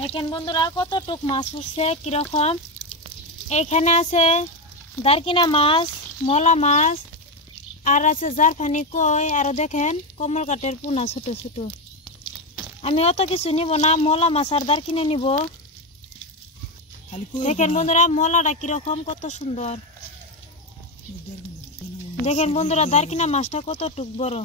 দেখেন বন্ধুরা কতটুক মাছ উঠছে কিরকম। এইখানে আছে দারকিনা মাছ, মলা মাছ, আর আছে জারফানি কই, আর দেখেন কমল কাঠের পোনা ছোট ছোট। আমি অত কিছু নিব না, মলা মাছ আর দারকিনা নিব। দেখেন বন্ধুরা মলাটা কিরকম, কত সুন্দর। দেখেন বন্ধুরা দারকিনা মাছটা কতটুক বড়।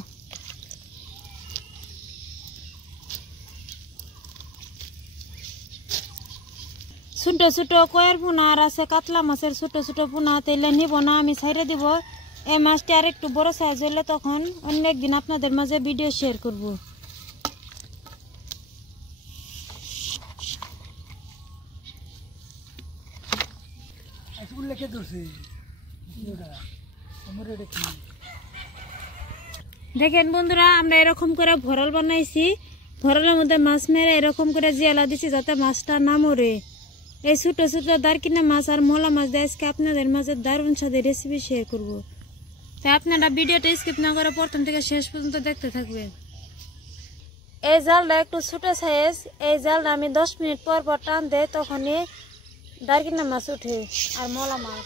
ছোট ছোট কয়ের পোনা আর আছে কাতলা মাছের ছোট ছোট পোনা, তেলে নিব না, আমি ছাইড়ে দিব। এই মাছটি আর একটু বড় সাইজ হলে তখন অন্য একদিন আপনাদের মাঝে ভিডিও শেয়ার করব। দেখেন বন্ধুরা আমরা এরকম করে ভরাল বানাইছি, ভরালের মধ্যে মাছ মেরে এরকম করে জিয়ালা দিছি যাতে মাছটা না মরে। এই ছোট ছোট দারকিনা মাছ আর মলা মাছ দিয়ে আজকে আপনাদের মাঝে দারুণ স্বাদের রেসিপি শেয়ার করব। তাই আপনারা ভিডিওটা স্কিপ না করে প্রথম থেকে শেষ পর্যন্ত দেখতে থাকবেন। এই জালটা একটু ছোট সাইজ, এই জালটা আমি 10 মিনিট পর পর টান দেয়, তখনই দারকিনা মাছ উঠে আর মলা মাছ।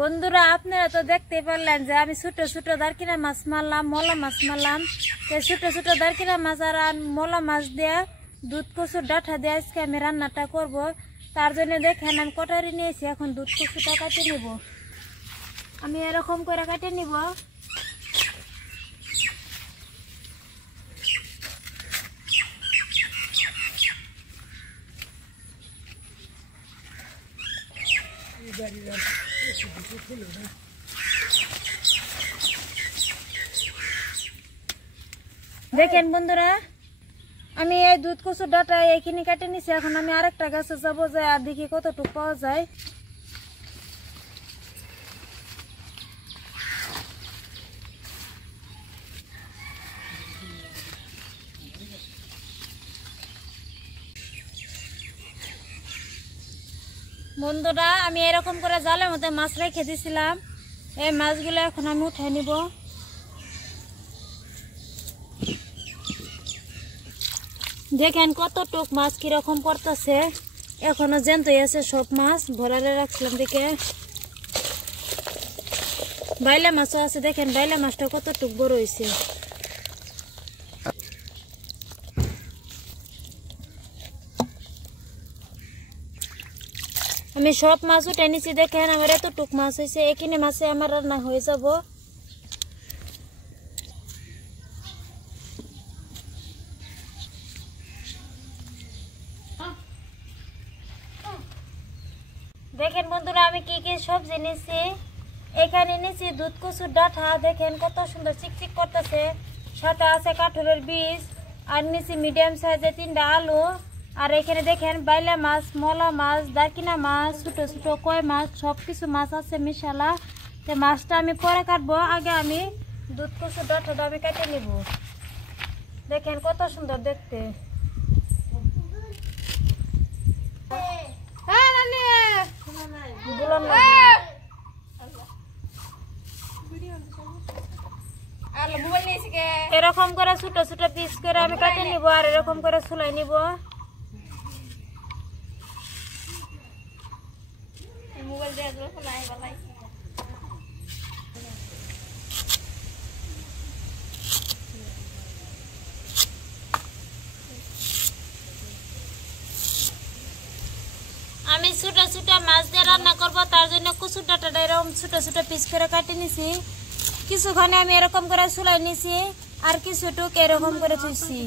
বন্ধুরা আপনারা তো দেখতে পারলেন যে আমি ছোট ছোট দারকিনা মাছ মারলাম, মলা মাছ মারলাম। ছোট ছোট দারকিনা মাছ আর মলা মাছ দিয়ে দুধ কচুর ডাঁটা দিয়ে আজকে আমি রান্নাটা করব। তার জন্য দেখেন আমি কটারি নিয়েছি, এখন দুধ কচুটা কাটে নিব। আমি এরকম করে কাটে নিব। দেখেন বন্ধুরা আমি এই দুধ কচুর ডাঁটা এইখানে কেটে নিছি। এখন আমি আরেকটা গাছে যাবো, যায় আর দেখি কতটুকু পাওয়া যায়। বন্ধুরা আমি এরকম করে জালের মধ্যে মাছ রেখে দিয়েছিলাম, এই মাছগুলো এখন আমি উঠে নিব। দেখেন কতটুক মাছ কিরকম পড়তেছে, এখনো জ্যান্তই আছে সব মাছ, ভরালে রাখছিলাম। দেখে বাইলা মাছও আছে, দেখেন বাইলা মাছটা কতটুক বড় হয়েছে। আমি সব মাছ উঠে নিছি, দেখেন আমার এতটুক মাছ হয়েছে, এখানে মাছে আমার রান্না হয়ে যাব। দেখেন বন্ধুরা আমি কি কি সবজি নিছি। এখানে নিছি দুধ কচুর ডাঁটা, দেখেন কত সুন্দর চিকচিক করতেছে, সাথে আছে কাঁঠালের বীজ, আর নিছি মিডিয়াম সাইজের 3টা আলু। আর এখানে দেখেন বাইলা মাছ, মলা মাছ, দারকিনা মাছ, ছোট ছোট কই মাছ, সব কিছু মাছ আছে মিশালা। তো মাছটা আমি পরে কাটবো, আগে আমি দুধ কচুর ডাঁটাটা আমি কেটে নিব। দেখেন কত সুন্দর দেখতে। এরকম করে ছোট ছোট পিস করে আমি কেটে নিব, আর এরকম করে ছুলাই নিব। আমি ছোট ছোট মাছ দিয়ে রান্না করব, তার জন্য কচুর ডাঁটাটা এরকম ছোট ছোট পিস করে কাটে নিছি। কিছুখানে আমি এরকম করে ছুলাই নিছি, আর কিছুটুক এরকম করে থুইছি।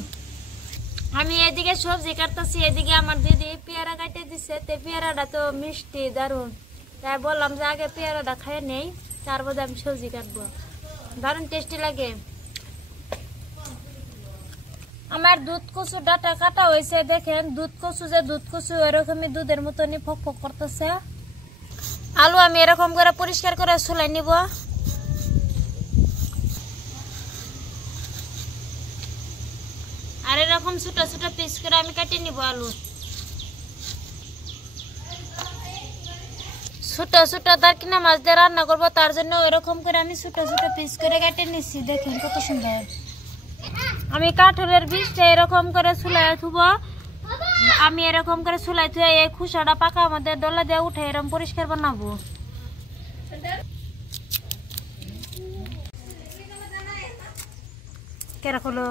আমি এদিকে সবজি কাটতেছি, এদিকে আমার দিদি পেয়ারা কাটে দিচ্ছে। তো পেয়ারাটা তো মিষ্টি দারুণ, তাই বললাম যে আগে পেয়ারাটা খাইয়ে নেই, তারপর আমি সবজি কাটবো, দারুণ টেস্টি লাগে। আমার দুধ কচুর ডাঁটা কাটা হয়েছে, দেখেন দুধ কচু যে দুধ কচু এরকমই দুধের মতনই ফক ফক করতেছে। আলু আমি এরকম করে পরিষ্কার করে ছুলাই নিব। আর এরকম ছোট ছোট পিস করে আমি কেটে নিব আলু। ছোট ছোট দারকিনা মাছ দিয়ে রান্না করবো, তার জন্য এরকম করে আমি ছোট ছোট পিস করে কেটে নিচ্ছি। দেখেন কত সুন্দর। আমি কাঁঠালের বীজটা এরকম করে চুলায় থুবো। আমি এরকম করে চুলায় থুয়ে এই খুসাটা পাকা আমাদের দলা দিয়ে উঠে এরকম পরিষ্কার বানাবো। কেরকলো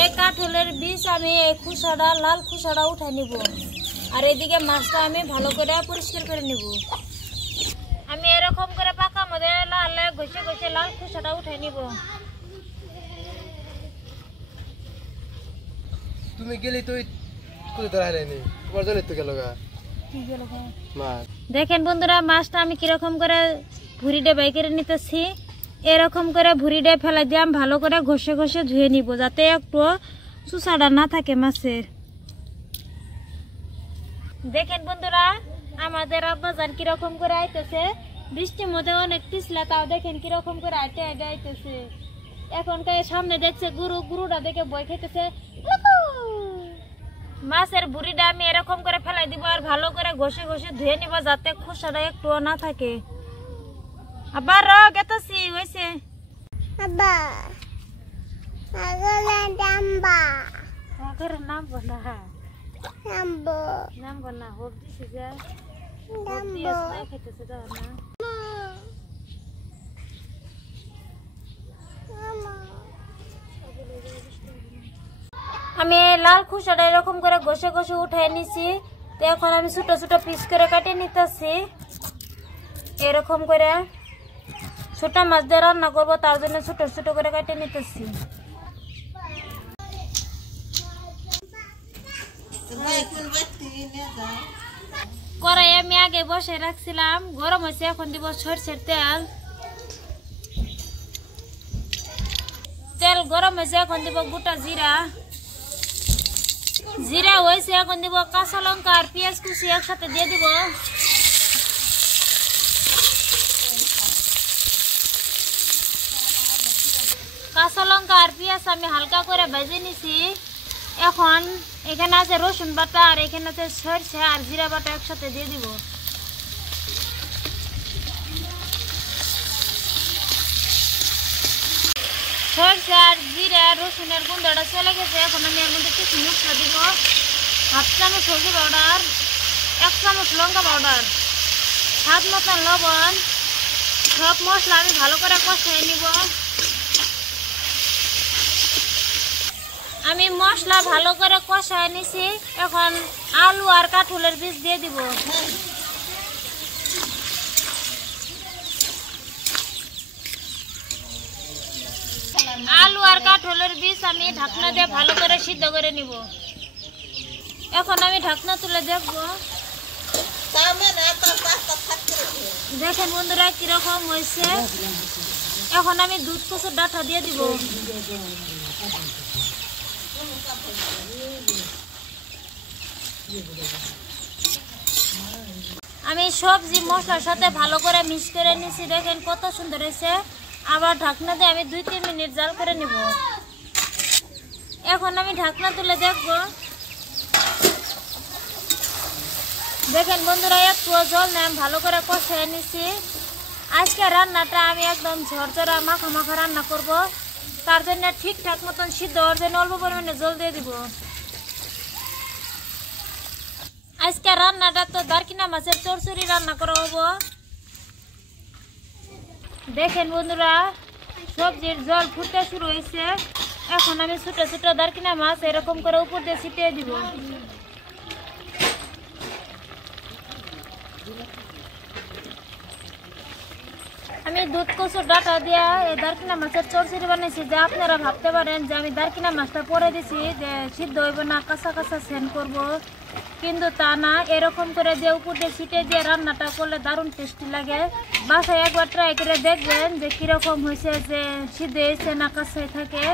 এই কাঁঠালের বীজ আমি এই খুসাটা লাল খুসাটা উঠাই নিব, আর এদিকে মাছটা আমি ভালো করে পরিষ্কার করে নিব। আমি এরকম করে পাকা মধ্যে লাল ঘষে ঘষে লাল খুসাটা উঠাই নিব। তুমি গেলি তুই কই দাঁড়াইনি, তোমার জন্য তো গেল গা। দেখেন বন্ধুরা, মাছটা আমি কিরকম করে ভুড়িটা বাই করে নিতেছি। এরকম করে ভুড়িটা ফেলাই দিয়ে আমি ভালো করে ঘষে ঘষে ধুয়ে নিব, যাতে একটু চুষাটা না থাকে মাছের। দেখেন বন্ধুরা, আমাদের আব্বাজান কিরকম করে আইতেছে। বৃষ্টির মধ্যে অনেক পিছলা, তাও দেখেন কিরকম করে আইতে আইতে আইতেছে। এখনকার সামনে দেখছে গুরুটা দেখে বই খেতেছে। মাছের ভুড়িটা আমি এরকম করে ফেলাই দিব, আর ভালো করে ঘষে ঘষে ধুয়ে নিব, যাতে খোসাটা একটু না থাকে। আবার গেতেছি হয়েছে নামবো না হোক দিছি যে খেতেছে তো না। আমি লাল খুসাটা এরকম করে ঘষে ঘষে উঠাই নিছি। তো এখন আমি ছোট ছোট পিস করে কাটিয়ে নিতেছি। এরকম করে ছোট মাছ দিয়ে রান্না করবো, তার জন্য ছোট ছোট করে কাটিয়ে নিতেছি। কড়াই আমি আগে বসে রাখছিলাম, গরম হয়েছে। এখন দিব সরষের তেল। তেল গরম হয়েছে, এখন দিব গোটা জিরা। জিরা হয়েছে, এখন দিব কাঁচা লঙ্কা আর পেঁয়াজ কুচি একসাথে দিয়ে দিব। কাঁচা লঙ্কা আর পেঁয়াজ আমি হালকা করে ভেজে নিছি। এখন এখানে আছে রসুন বাটা, আর এখানে আছে সরষে আর জিরা বাটা একসাথে দিয়ে দিব। সরষে আর জিরা রসুনের গুঁড়োটা চলে গেছে। এখন আমি এর মধ্যে কিছু মশলা দিব। হাফ চামচ হলদি পাউডার, 1 চামচ লঙ্কা পাউডার, স্বাদ মতন লবণ। সব মশলা আমি ভালো করে কষিয়ে নিব। আমি মশলা ভালো করে কষায় নিছি। এখন আলু আর কাঁঠালের বীজ দিয়ে দিব। আলু আর কাঁঠালের বীজ আমি ঢাকনা দিয়ে ভালো করে সিদ্ধ করে নিব। এখন আমি ঢাকনা তুলে দেখব। দেখেন বন্ধুরা কিরকম হয়েছে। এখন আমি দুধ কচুর ডাঁটা দিয়ে দিব। আমি সবজি মশলার সাথে ভালো করে মিক্স করে নিছি। দেখেন কত সুন্দর হয়েছে। আবার ঢাকনা দিয়ে আমি 2-3 মিনিট জাল করে নিব। এখন আমি ঢাকনা তুলে দেখব। দেখেন বন্ধুরা, একটু জল নিয়ে আমি ভালো করে কষিয়ে নিছি। আজকে রান্নাটা আমি একদম ঝরঝরা মাখা মাখা রান্না করব, তার জন্য ঠিকঠাক মতন সিদ্ধ হওয়ার জন্য অল্প পরিমাণে জল দিয়ে দিব। আজকে রান্নাটা তো দারকিনা মাছের চচ্চড়ি রান্না করা হবো। দেখেন বন্ধুরা, সবজির জল ফুটতে শুরু হয়েছে। এখন আমি ছোট ছোট দারকিনা মাছ এরকম করে উপর দিয়ে ছিটিয়ে দিব। আমি দুধ কচুর ডাঁটা দিয়ে এই দারকিনা মাছের চচ্চড়ি বানিয়েছি। যে আপনারা ভাবতে পারেন যে আমি দারকিনা মাছটা পরে দিছি যে সিদ্ধ হইব না, কাঁচা কাঁচা সেন করব, কিন্তু তা না। এরকম করে দিয়ে উপর দিয়ে ছিটিয়ে দিয়ে রান্নাটা করলে দারুণ টেস্টি লাগে। বাসায় একবার ট্রাই করে দেখবেন যে কিরকম হয়েছে, যে সিদ্ধ হয়েছে না কাঁচাই থাকে।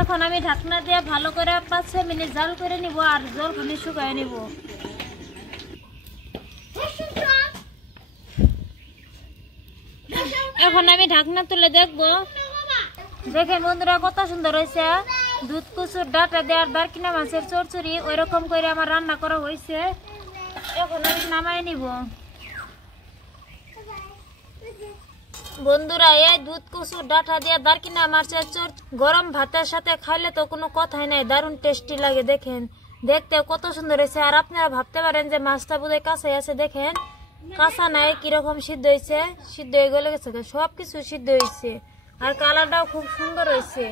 এখন আমি ঢাকনা দিয়ে ভালো করে 5-6 মিনিট জাল করে নিব, আর জলখানি শুকায় নিব। এখন আমি ঢাকনা তুলে দেখব। দেখেন বন্ধুরা কত সুন্দর হয়েছে। দুধ কচুর ডাটা দেওয়ার দারকিনা মাছের চচ্চড়ি ওইরকম করে আমার রান্না করা হয়েছে। এখন আমি নামাই নিব। বন্ধুরা, এই দুধ কচুর ডাটা দিয়ে দারকিনা মাছের গরম ভাতের সাথে খাইলে তো কোনো কথাই নাই, দারুণ টেস্টি লাগে। দেখেন দেখতে কত সুন্দর হয়েছে। আর আপনারা ভাবতে পারেন যে মাছটা বোধহয় কাঁচাই আছে, দেখেন কাঁচা নাই, কিরকম সিদ্ধ হয়েছে, সিদ্ধ হয়ে গলে গেছে, সবকিছু সিদ্ধ হয়েছে। আর কালারটাও খুব সুন্দর হয়েছে।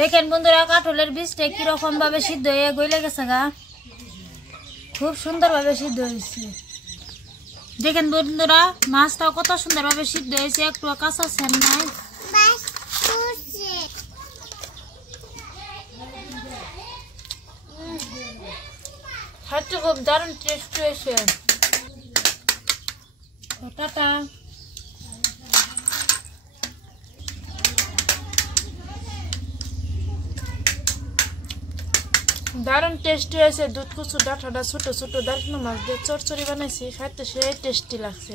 দেখেন বন্ধুরা, কাঁঠালের বীজটা কিরকম ভাবে সিদ্ধ হয়ে গলে গেছে গা, খুব সুন্দর ভাবে সিদ্ধ হয়েছে। দেখেন বন্ধুরা, মাছটাও কত সুন্দর ভাবে সিদ্ধ হয়েছে, একটু কাঁচা সেন নাই। খাইতে খুব দারুণ টেস্ট হয়েছে। টাটা। দারুণ টেস্টি হয়েছে। দুধ কচুর ডাঁটাটা ছোট ছোট দারকিনা মাছ দিয়ে চচ্চড়ি বানাইছি, খাইতে সেই টেস্টি লাগছে।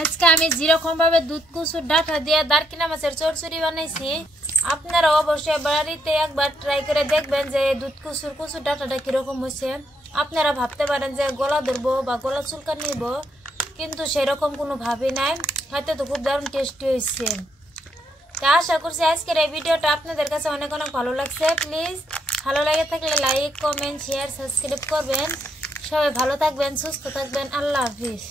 আজকে আমি যেরকম ভাবে দুধ কচুর ডাঁটা দিয়ে দারকিনা মাছের চচ্চড়ি বানাইছি, আপনারা অবশ্যই বাড়িতে একবার ট্রাই করে দেখবেন যে দুধ কচুর ডাঁটাটা কিরকম হয়েছে। আপনারা ভাবতে পারেন যে গলা ধরবো বা গলা চুলকা নিব, কিন্তু সেরকম কোনো ভাবি নাই, খাইতে তো খুব দারুণ টেস্টি হয়েছে। তা আশা করছি আজকের এই ভিডিওটা আপনাদের কাছে অনেক অনেক ভালো লাগছে। প্লিজ ভালো লাগে থাকলে লাইক, কমেন্ট, শেয়ার, সাবস্ক্রাইব করবেন। সবাই ভালো থাকবেন, সুস্থ থাকবেন। আল্লাহ হাফিজ।